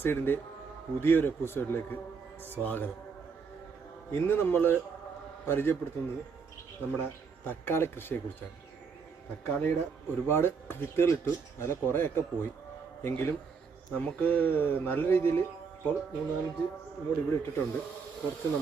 സീഡിൻ്റെ പുതിയൊരു എപ്പിസോഡിലേക്ക് സ്വാഗതം. ഇന്ന് നമ്മൾ പരിചയപ്പെടുത്തുന്നത് നമ്മുടെ തക്കാളി കൃഷിയെക്കുറിച്ചാണ്. തക്കാളിയുടെ ഒരുപാട് വിത്തുകളിട്ടു, അതിൽ കുറേയൊക്കെ പോയി. എങ്കിലും നമുക്ക് നല്ല രീതിയിൽ ഇപ്പോൾ 3-4 കൂടി ഇവിടെ ഇട്ടിട്ടുണ്ട്. കുറച്ച്